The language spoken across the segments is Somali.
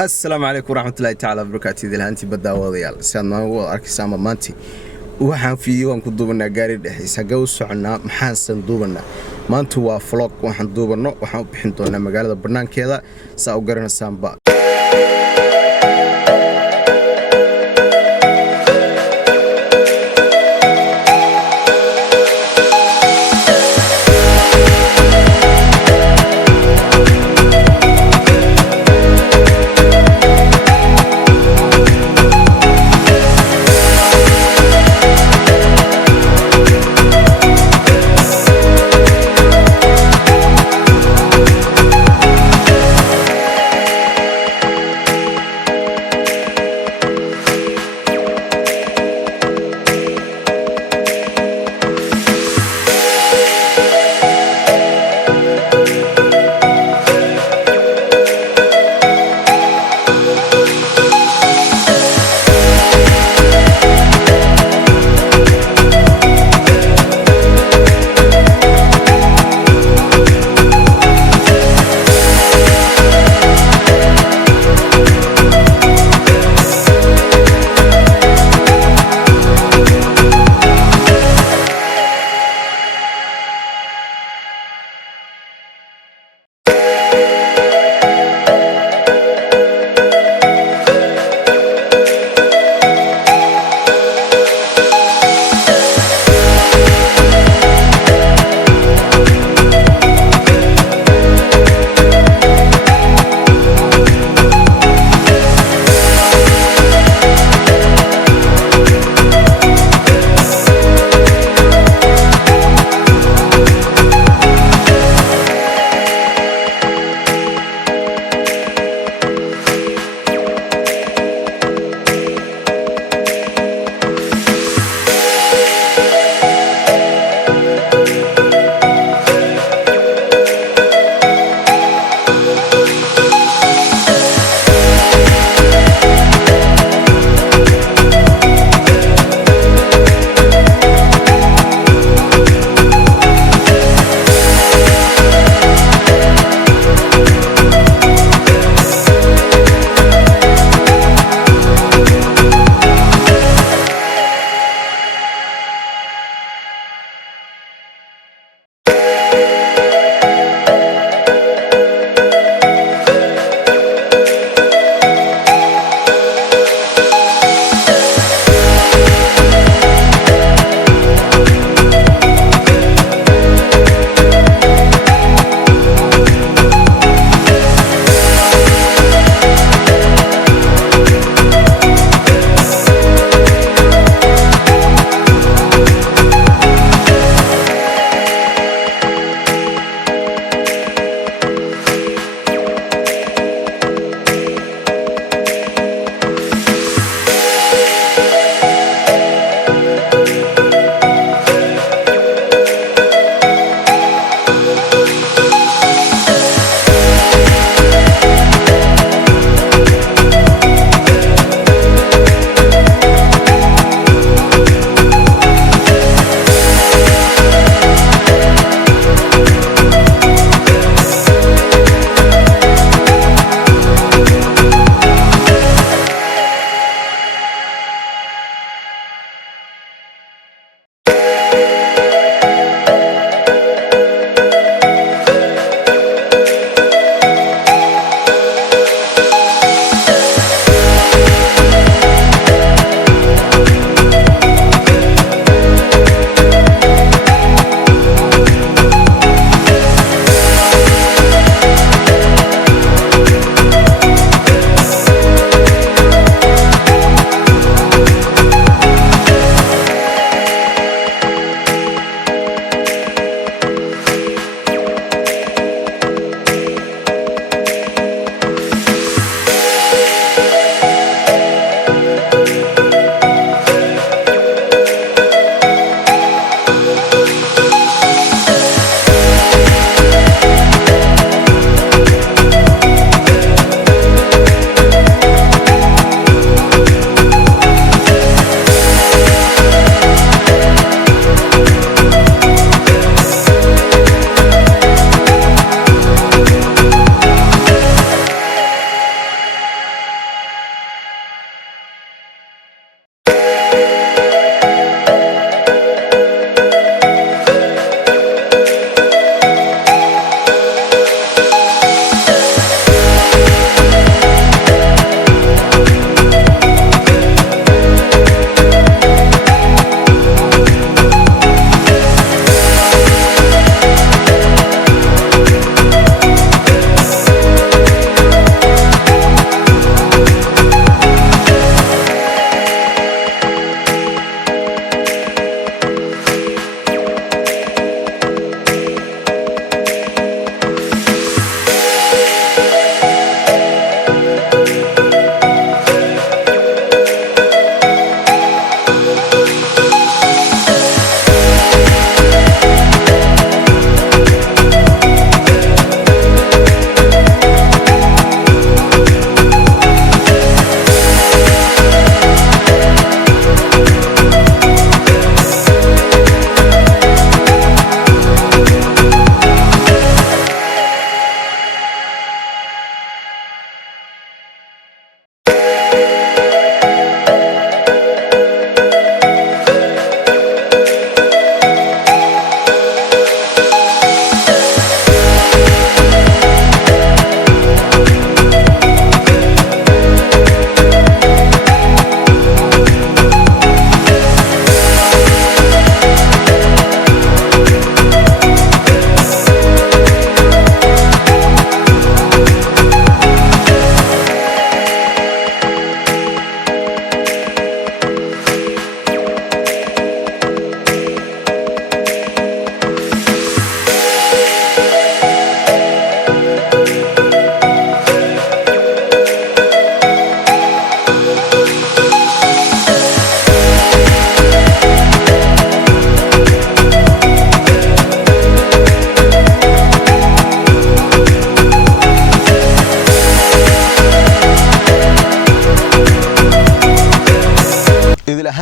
السلام عليكم ورحمة الله تعالى وبركاته. إذا أنت بدأ سألنا هو أركسام مانتي وحن في يوم كدوبنا جاري حيس جوس عنا محسن دوبنا مانتو وفلوك وحن دوبنا وحن بحنتونا مجال البرنامج كذا سأوجرنا سامبا.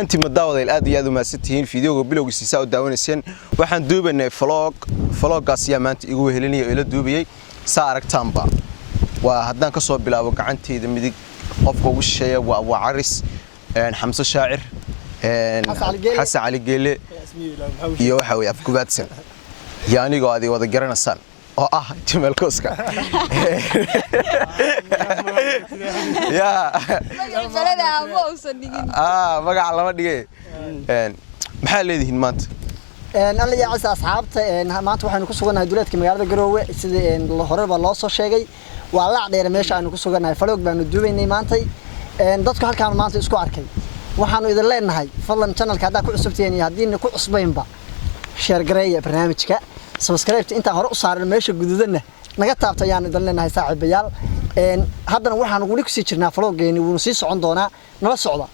ahaantii ma daawadayl aad iyo aad u maasantihiin fiidiyoga bilowgiisa u daawanayseen waxaan duubanay vloggaas yaa maanta igu wehelinaya oo ila duubayay saa aragtaanba waa haddaan ka soo bilaabo gacanteyda midig qofka ugu shisheeya waa Abu Caris xamso shaacir xasan cali geele iyo waxa way afkubaadsan yaanigo aad wada garanaysaan oo ah Jamal Koska magaca lama dhigay maxaa leedihiin maanta alla yaa cisa asxaabta maanta waxaanu ku suganahay duleedka magaalada Garoowe sida horeba loo soo sheegay waa LAACDHEERE meesha aanu ku suganahay vlog baanu duubaynay maanta dadku halkaan maanta isku arkay waxaanu idin leenahay fadlan channelka hadda ku cusubteen iyo hadii ku cusbaynba share gareeya barnaamijka subscribe inta hore u saaran meesha guduudana naga taabto ayaan idin leenahay saaxiibayaal haddana waxaanu wali ku sii jirnaa vloggeeni wuu sii socon doonaa nala socda